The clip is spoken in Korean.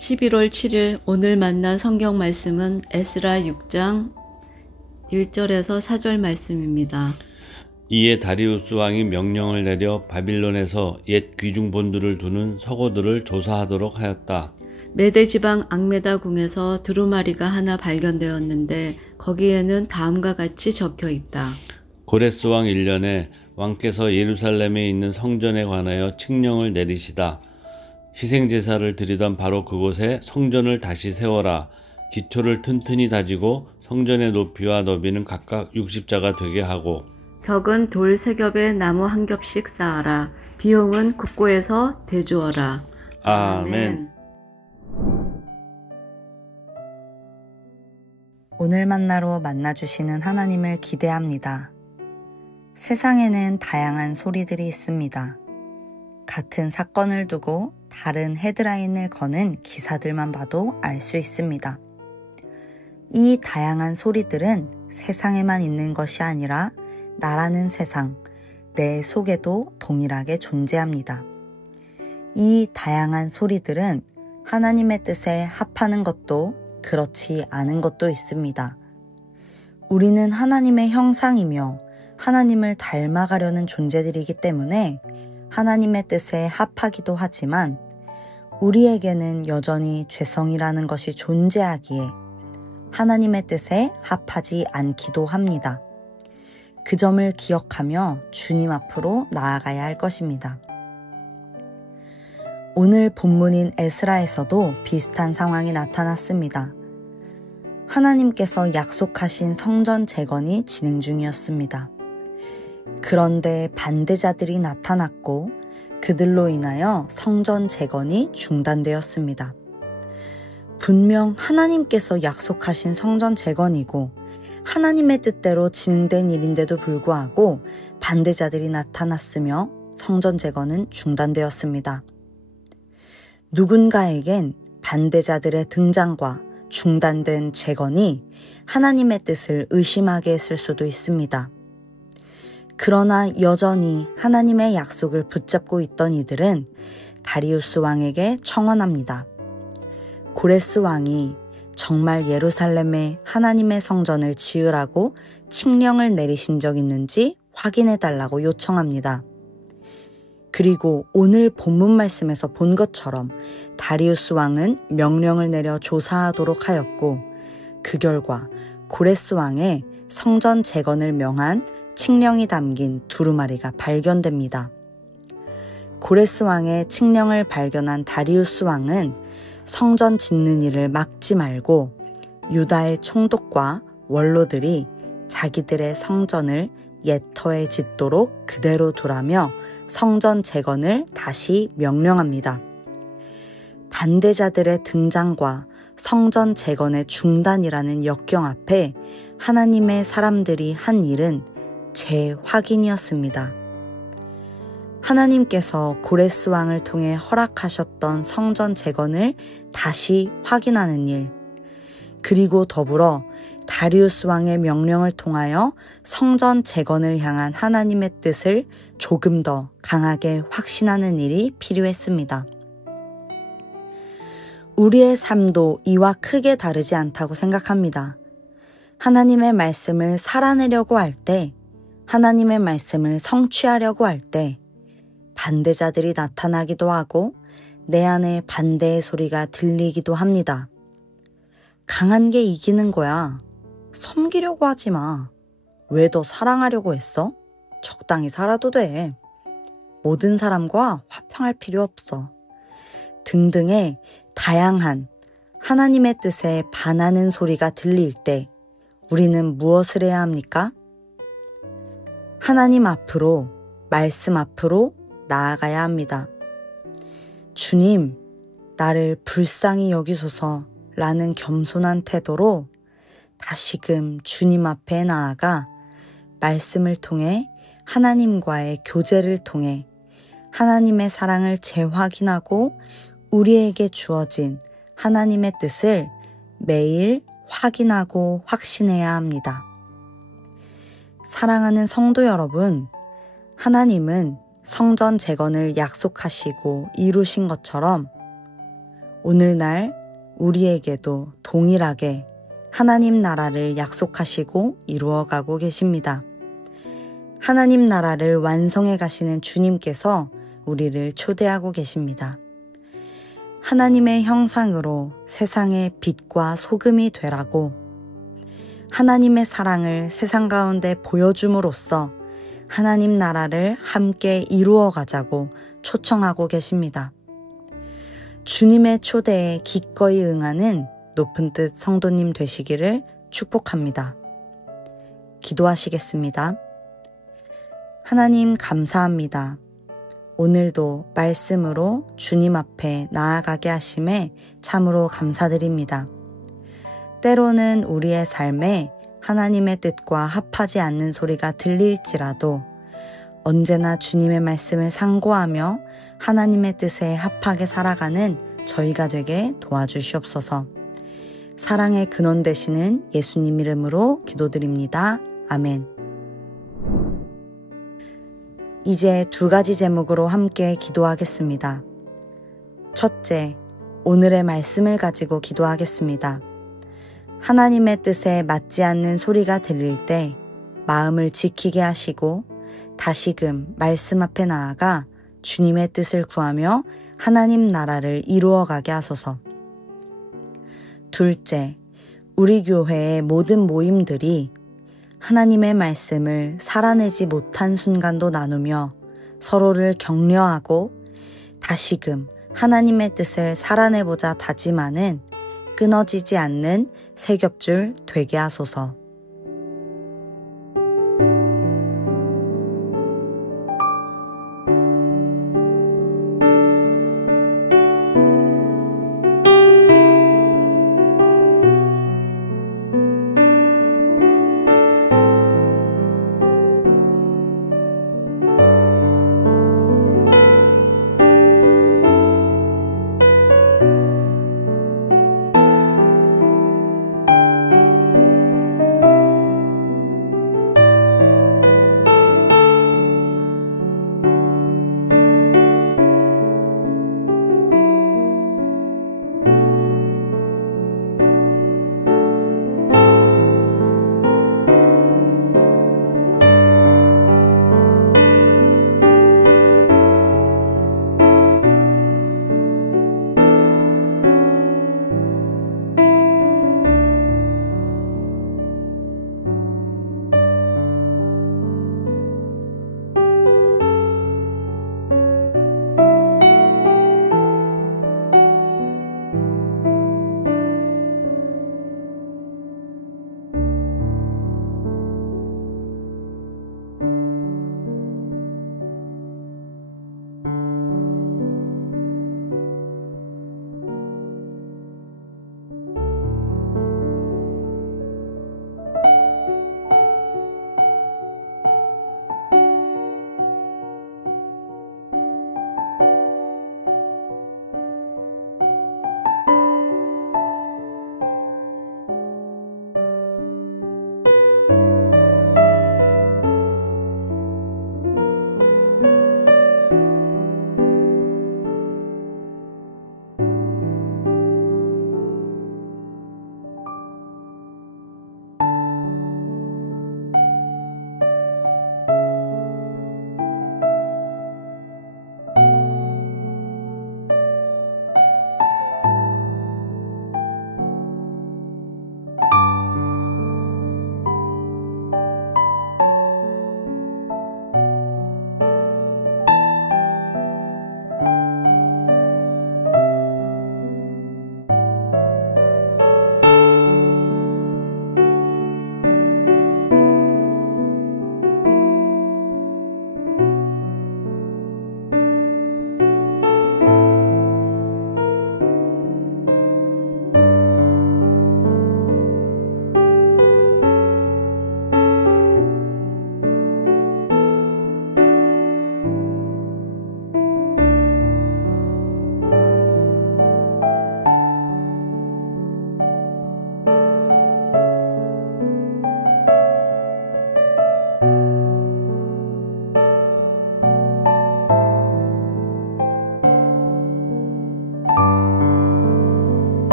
11월 7일 오늘 만난 성경 말씀은 에스라 6장 1절에서 4절 말씀입니다. 이에 다리우스 왕이 명령을 내려 바빌론에서 옛 귀중본들을 두는 서고들을 조사하도록 하였다. 메대 지방 앙메다 궁에서 두루마리가 하나 발견되었는데 거기에는 다음과 같이 적혀 있다. 고레스 왕 1년에 왕께서 예루살렘에 있는 성전에 관하여 칙령을 내리시다. 희생제사를 드리던 바로 그곳에 성전을 다시 세워라. 기초를 튼튼히 다지고 성전의 높이와 너비는 각각 60자가 되게 하고 벽은 돌 3겹에 나무 1겹씩 쌓아라. 비용은 국고에서 대주어라. 아멘. 오늘 만나로 만나주시는 하나님을 기대합니다. 세상에는 다양한 소리들이 있습니다. 같은 사건을 두고 다른 헤드라인을 거는 기사들만 봐도 알 수 있습니다. 이 다양한 소리들은 세상에만 있는 것이 아니라 나라는 세상, 내 속에도 동일하게 존재합니다. 이 다양한 소리들은 하나님의 뜻에 합하는 것도 그렇지 않은 것도 있습니다. 우리는 하나님의 형상이며 하나님을 닮아가려는 존재들이기 때문에 하나님의 뜻에 합하기도 하지만 우리에게는 여전히 죄성이라는 것이 존재하기에 하나님의 뜻에 합하지 않기도 합니다. 그 점을 기억하며 주님 앞으로 나아가야 할 것입니다. 오늘 본문인 에스라에서도 비슷한 상황이 나타났습니다. 하나님께서 약속하신 성전 재건이 진행 중이었습니다. 그런데 반대자들이 나타났고 그들로 인하여 성전 재건이 중단되었습니다. 분명 하나님께서 약속하신 성전 재건이고 하나님의 뜻대로 진행된 일인데도 불구하고 반대자들이 나타났으며 성전 재건은 중단되었습니다. 누군가에겐 반대자들의 등장과 중단된 재건이 하나님의 뜻을 의심하게 했을 수도 있습니다. 그러나 여전히 하나님의 약속을 붙잡고 있던 이들은 다리우스 왕에게 청원합니다. 고레스 왕이 정말 예루살렘에 하나님의 성전을 지으라고 칙령을 내리신 적 있는지 확인해 달라고 요청합니다. 그리고 오늘 본문 말씀에서 본 것처럼 다리우스 왕은 명령을 내려 조사하도록 하였고 그 결과 고레스 왕의 성전 재건을 명한 칙령이 담긴 두루마리가 발견됩니다. 고레스 왕의 칙령을 발견한 다리우스 왕은 성전 짓는 일을 막지 말고 유다의 총독과 원로들이 자기들의 성전을 옛터에 짓도록 그대로 두라며 성전 재건을 다시 명령합니다. 반대자들의 등장과 성전 재건의 중단이라는 역경 앞에 하나님의 사람들이 한 일은 재확인이었습니다. 하나님께서 고레스 왕을 통해 허락하셨던 성전 재건을 다시 확인하는 일, 그리고 더불어 다리우스 왕의 명령을 통하여 성전 재건을 향한 하나님의 뜻을 조금 더 강하게 확신하는 일이 필요했습니다. 우리의 삶도 이와 크게 다르지 않다고 생각합니다. 하나님의 말씀을 살아내려고 할 때, 하나님의 말씀을 성취하려고 할 때 반대자들이 나타나기도 하고 내 안에 반대의 소리가 들리기도 합니다. 강한 게 이기는 거야. 섬기려고 하지 마. 왜 더 사랑하려고 했어? 적당히 살아도 돼. 모든 사람과 화평할 필요 없어. 등등의 다양한 하나님의 뜻에 반하는 소리가 들릴 때 우리는 무엇을 해야 합니까? 하나님 앞으로, 말씀 앞으로 나아가야 합니다. 주님, 나를 불쌍히 여기소서 라는 겸손한 태도로 다시금 주님 앞에 나아가 말씀을 통해 하나님과의 교제를 통해 하나님의 사랑을 재확인하고 우리에게 주어진 하나님의 뜻을 매일 확인하고 확신해야 합니다. 사랑하는 성도 여러분, 하나님은 성전 재건을 약속하시고 이루신 것처럼 오늘날 우리에게도 동일하게 하나님 나라를 약속하시고 이루어가고 계십니다. 하나님 나라를 완성해 가시는 주님께서 우리를 초대하고 계십니다. 하나님의 형상으로 세상의 빛과 소금이 되라고 하나님의 사랑을 세상 가운데 보여줌으로써 하나님 나라를 함께 이루어 가자고 초청하고 계십니다. 주님의 초대에 기꺼이 응하는 높은 뜻 성도님 되시기를 축복합니다. 기도하시겠습니다. 하나님 감사합니다. 오늘도 말씀으로 주님 앞에 나아가게 하심에 참으로 감사드립니다. 때로는 우리의 삶에 하나님의 뜻과 합하지 않는 소리가 들릴지라도 언제나 주님의 말씀을 상고하며 하나님의 뜻에 합하게 살아가는 저희가 되게 도와주시옵소서. 사랑의 근원 되시는 예수님 이름으로 기도드립니다. 아멘. 이제 2가지 제목으로 함께 기도하겠습니다. 첫째, 오늘의 말씀을 가지고 기도하겠습니다. 하나님의 뜻에 맞지 않는 소리가 들릴 때 마음을 지키게 하시고 다시금 말씀 앞에 나아가 주님의 뜻을 구하며 하나님 나라를 이루어가게 하소서. 둘째, 우리 교회의 모든 모임들이 하나님의 말씀을 살아내지 못한 순간도 나누며 서로를 격려하고 다시금 하나님의 뜻을 살아내보자 다짐하는 끊어지지 않는 새 겹줄 되게 하소서.